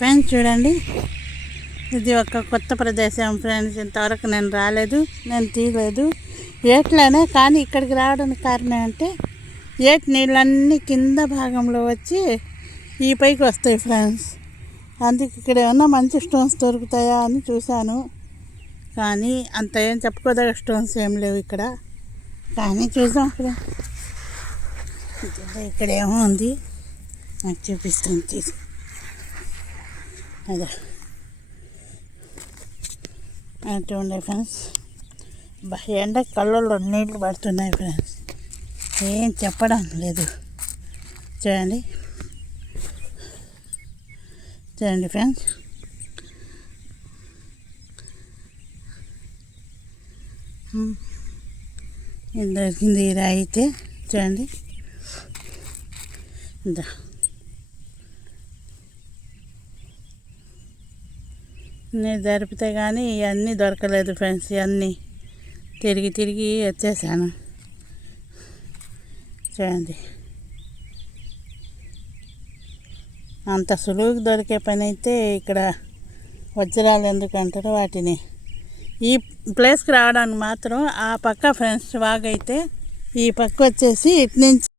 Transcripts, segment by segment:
Friends చూడండి, ఇది ఒక కొత్త ప్రదేశం ఫ్రెండ్స్. ఇంతవరకు నేను రాలేదు, నేను తీయలేదు ఏట్లోనే. కానీ ఇక్కడికి రావడానికి కారణం అంటే ఏటి నీళ్ళన్నీ కింద భాగంలో వచ్చి ఈ పైకి వస్తాయి ఫ్రెండ్స్. అందుకే ఇక్కడ ఏమన్నా మంచి స్టోన్స్ దొరుకుతాయా అని చూశాను. కానీ అంత ఏం చెప్పుకోదగ్గ స్టోన్స్ ఏం లేవు ఇక్కడ. కానీ చూసాం ఫ్రెండ్స్, ఇక్కడ ఏమో ఉంది, నాకు చూపిస్తుంది. అదే చూడండి ఫ్రెండ్స్, ఎండ కళ్ళల్లో నీళ్ళు పడుతున్నాయి ఫ్రెండ్స్, ఏం చెప్పడం లేదు. చూడండి చూడండి ఫ్రెండ్స్, ఇది దొరికింది ఈ రాయి అయితే. చూడండి ఇందా, నేను జరిపితే కానీ ఇవన్నీ దొరకలేదు ఫ్రెండ్స్. ఇవన్నీ తిరిగి తిరిగి వచ్చేసాను. చూడండి, అంత సులువుగా దొరికే పని అయితే ఇక్కడ వజ్రాలు ఎందుకంటారు వాటిని. ఈ ప్లేస్కి రావడానికి మాత్రం ఆ పక్క ఫ్రెండ్స్ వాగైతే, ఈ పక్క వచ్చేసి ఇటు నుంచి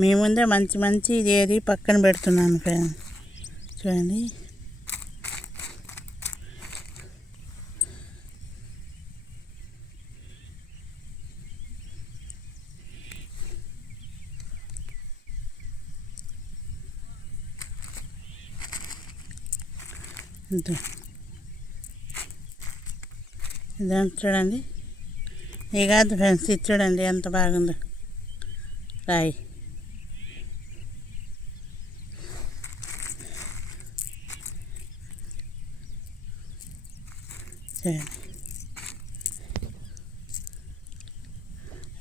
మీ ముందే మంచి మంచి ఏరి పక్కన పెడుతున్నాను ఫ్రెండ్స్. చూడండి ఇదంతా చూడండి. ఇది కాదు ఫ్రెండ్స్, ఇది చూడండి ఎంత బాగుందో రాయి.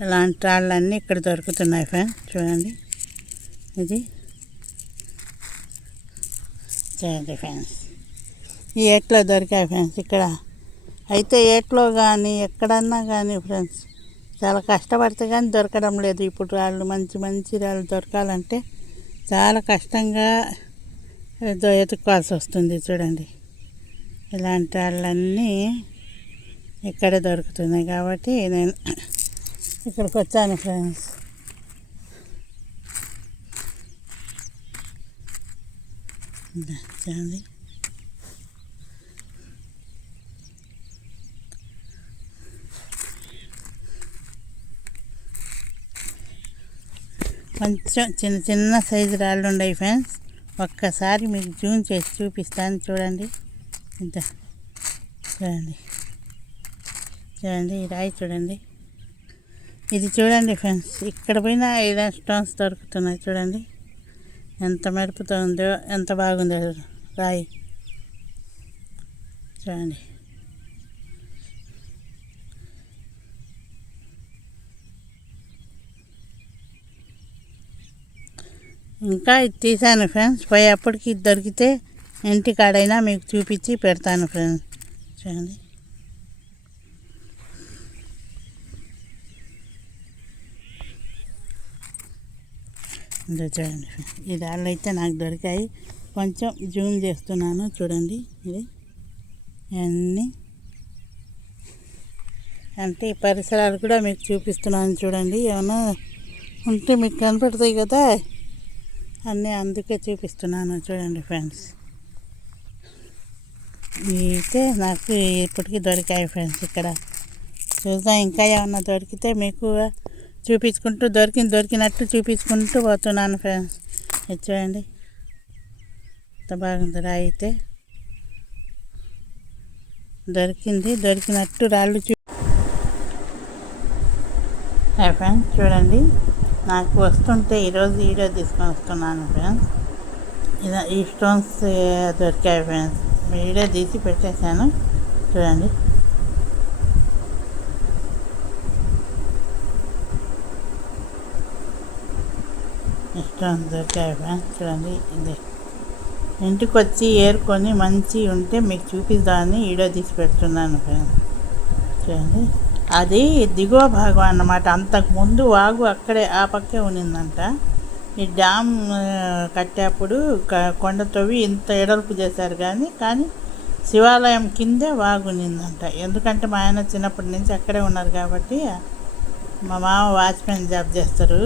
ఇలాంటి రాళ్ళన్నీ ఇక్కడ దొరుకుతున్నాయి ఫ్రెండ్స్. చూడండి ఇది చూడండి ఫ్రెండ్స్, ఈ ఏట్లో దొరికాయి ఫ్రెండ్స్. ఇక్కడ అయితే ఏట్లో కానీ ఎక్కడన్నా కానీ ఫ్రెండ్స్ చాలా కష్టపడితే కానీ దొరకడం లేదు. ఇప్పుడు రాళ్ళు మంచి మంచి రాళ్ళు దొరకాలంటే చాలా కష్టంగా ఎత్తుక్కోవాల్సి వస్తుంది. చూడండి ఇలాంటి రాళ్ళన్నీ ఇక్కడే దొరుకుతున్నాయి కాబట్టి నేను ఇక్కడికి వచ్చాను ఫ్రెండ్స్. చూడండి కొంచెం చిన్న చిన్న సైజు రాళ్ళు ఉన్నాయి ఫ్రెండ్స్. ఒక్కసారి మీకు జూమ్ చేసి చూపిస్తాను. చూడండి ఇంత చూడండి, చూడండి ఈ రాయి చూడండి. ఇది చూడండి ఫ్రెండ్స్, ఇక్కడ పోయినా ఐరన్ స్టోన్స్ దొరుకుతున్నాయి. చూడండి ఎంత మెరుపుతో ఉందో, ఎంత బాగుందో రాయి. చూడండి ఇంకా ఇది తీసాను ఫ్రెండ్స్. పోయేప్పటికి ఇది దొరికితే ఇంటికాడైనా మీకు చూపించి పెడతాను ఫ్రెండ్స్. చూడండి చూడండి, ఈ రాళ్ళు అయితే నాకు దొరికాయి. కొంచెం జూమ్ చేస్తున్నాను చూడండి. ఇది అన్నీ అంటే ఈ పరిసరాలు కూడా మీకు చూపిస్తున్నాను. చూడండి ఏమన్నా ఉంటే మీకు కనపడతాయి కదా అన్నీ, అందుకే చూపిస్తున్నాను. చూడండి ఫ్రెండ్స్, అయితే నాకు ఇప్పటికీ దొరికాయి ఫ్రెండ్స్. ఇక్కడ చూద్దాం ఇంకా ఏమన్నా దొరికితే మీకు చూపించుకుంటూ దొరికినట్టు చూపించుకుంటూ పోతున్నాను ఫ్రెండ్స్. ఇది చూడండి ఎంత బాగుంది రాయి అయితే. దొరికినట్టు రాళ్ళు ఫ్రెండ్స్. చూడండి నాకు వస్తుంటే ఈరోజు వీడియో తీసుకొని వస్తున్నాను ఫ్రెండ్స్. ఈ స్టోన్స్ దొరికాయి ఫ్రెండ్స్, వీడియో తీసి పెట్టేశాను. చూడండి స్టోన్స్ దొరికాయి ఫ్రెండ్స్. చూడండి ఇది ఇంటికి వచ్చి ఏరుకొని మంచి ఉంటే మీకు చూపిద్దామని వీడియో తీసి పెడుతున్నాను ఫ్రెండ్స్. చూడండి అది దిగువ భాగం అన్నమాట. అంతకుముందు వాగు అక్కడే ఆ పక్కే ఉన్నిందంట. ఈ డ్యామ్ కట్టేప్పుడు కొండ తవ్వి ఇంత ఎడల్పు చేశారు కానీ శివాలయం కిందే వాగు ఉన్నిందంట. ఎందుకంటే మా ఆయన చిన్నప్పటి నుంచి అక్కడే ఉన్నారు కాబట్టి. మా మామ వాచ్మెన్ జాబ్ చేస్తారు.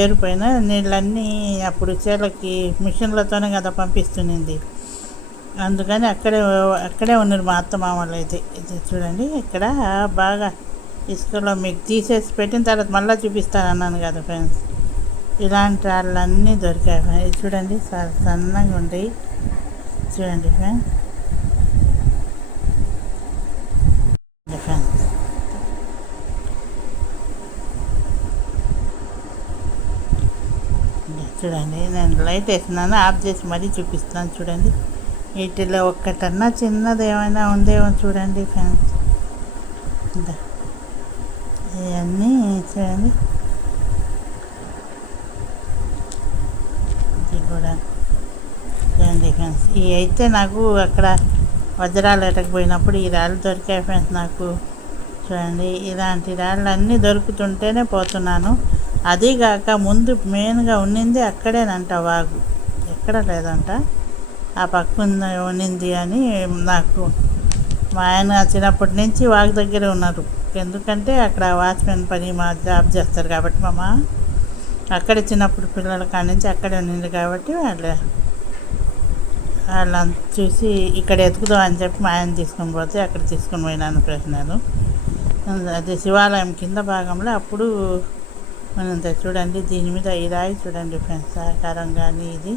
ఏరు పైన నీళ్ళన్నీ అప్పుడు చేలకి మిషన్లతోనే కదా పంపిస్తునింది. అందుకని అక్కడే ఉన్నారు మా అత్త మామలు అయితే. ఇది చూడండి, ఇక్కడ బాగా ఇసుకలో మీకు తీసేసి పెట్టిన తర్వాత మళ్ళీ చూపిస్తాను అన్నాను కదా ఫ్రెండ్స్. ఇలాంటి వాళ్ళన్నీ దొరికాయి. ఇది చూడండి, సన్నగా ఉంటాయి. చూడండి ఫ్రెండ్స్, చూడండి నేను లైట్ వేసినాను, ఆఫ్ చేసి మరీ చూపిస్తాను. చూడండి, వీటిలో ఒక్కటన్నా చిన్నది ఏమైనా ఉందేమో చూడండి ఫ్రెండ్స్. ఇవన్నీ చూడండి, ఇది కూడా చూడండి ఫ్రెండ్స్. ఇవి అయితే నాకు అక్కడ వజ్రాలు ఎట్టకపోయినప్పుడు ఈ రాళ్ళు దొరికాయి ఫ్రెండ్స్ నాకు. చూడండి, ఇలాంటి రాళ్ళు అన్నీ దొరుకుతుంటేనే పోతున్నాను. అదీగాక ముందు మెయిన్గా ఉన్నింది అక్కడేనంట వాగు, ఎక్కడ లేదంట. ఆ పక్క ఉన్నింది అని నాకు మా ఆయన చిన్నప్పటి నుంచి వాగు దగ్గరే ఉన్నారు. ఎందుకంటే అక్కడ వాచ్మెన్ పని మా జాబ్ చేస్తారు కాబట్టి మామ అక్కడే చిన్నప్పుడు పిల్లల కాడి నుంచి అక్కడే ఉన్నింది కాబట్టి వాళ్ళని చూసి ఇక్కడ ఎతుకుదాం అని చెప్పి మా ఆయన తీసుకొని పోతే అక్కడ తీసుకొని పోయినాను ప్రశ్నలు. అది శివాలయం కింద భాగంలో అప్పుడు మనంతా చూడండి. దీని మీద ఈ రాయి చూడండి ఫ్రెండ్స్, ఆకారం కానీ ఇది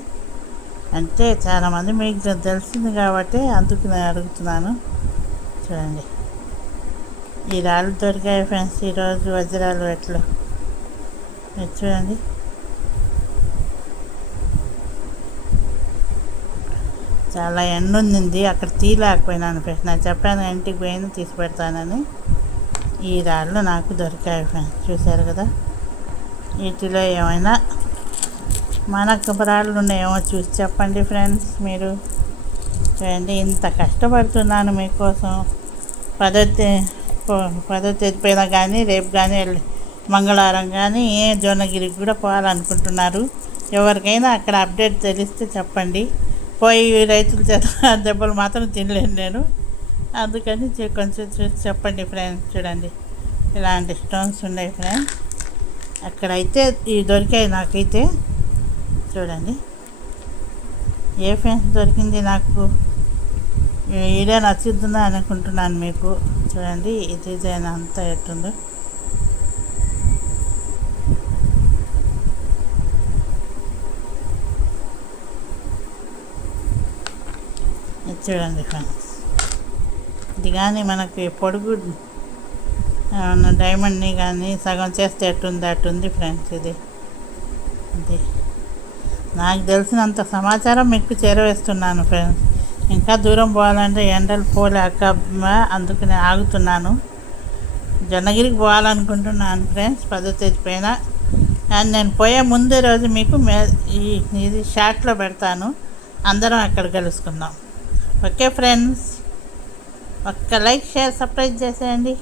అంటే చాలామంది మీకు తెలిసింది కాబట్టి అందుకు నేను అడుగుతున్నాను. చూడండి, ఈ రాళ్ళు దొరికాయి ఫ్రెండ్స్ ఈరోజు వజ్రాలు ఎట్లా చూడండి. చాలా ఎండ ఉంది, అక్కడ తీయలేకపోయినాను ఫ్రెండ్స్. నేను చెప్పాను ఇంటికి పోయిన తీసి పెడతానని. ఈ రాళ్ళు నాకు దొరికాయి ఫ్రెండ్స్, చూశారు కదా. వీటిలో ఏమైనా మనకు రాళ్ళు ఉన్నాయేమో చూసి చెప్పండి ఫ్రెండ్స్ మీరు. చూడండి, ఇంత కష్టపడుతున్నాను మీకోసం. పదో తేదీ పైన కానీ రేపు కానీ మంగళవారం కానీ జొన్నగిరికి కూడా పోవాలనుకుంటున్నారు. ఎవరికైనా అక్కడ అప్డేట్ తెలిస్తే చెప్పండి. పోయి రైతుల చేత దెబ్బలు మాత్రం తినలేను నేను, అందుకని కొంచెం చూసి చెప్పండి ఫ్రెండ్స్. చూడండి, ఇలాంటి స్టోన్స్ ఉన్నాయి ఫ్రెండ్స్. అక్కడైతే ఇవి దొరికాయి నాకైతే. చూడండి, ఏ ఫ్రెండ్స్ దొరికింది నాకు వీడియో నచ్చుతుందా అనుకుంటున్నాను మీకు. చూడండి, ఈ డిజైన్ అంతా ఎట్టుందో. చూడండి ఫ్రెండ్స్, ఇది కానీ మనకి పొడుగు డైమండ్ని కానీ సగం చేస్తే అట్టుంది ఫ్రెండ్స్. ఇది నాకు తెలిసినంత సమాచారం మీకు చేరవేస్తున్నాను ఫ్రెండ్స్. ఇంకా దూరం పోవాలంటే ఎండలు పోలేక అందుకు నేను ఆగుతున్నాను. జొన్నగిరికి పోవాలనుకుంటున్నాను ఫ్రెండ్స్ 10వ తేదీ పైన. అండ్ నేను పోయే ముందే రోజు మీకు ఇది షార్ట్లో పెడతాను, అందరం అక్కడ కలుసుకుందాం. ఓకే ఫ్రెండ్స్, ఒక్క లైక్ షేర్ సబ్స్క్రైబ్ చేసేయండి.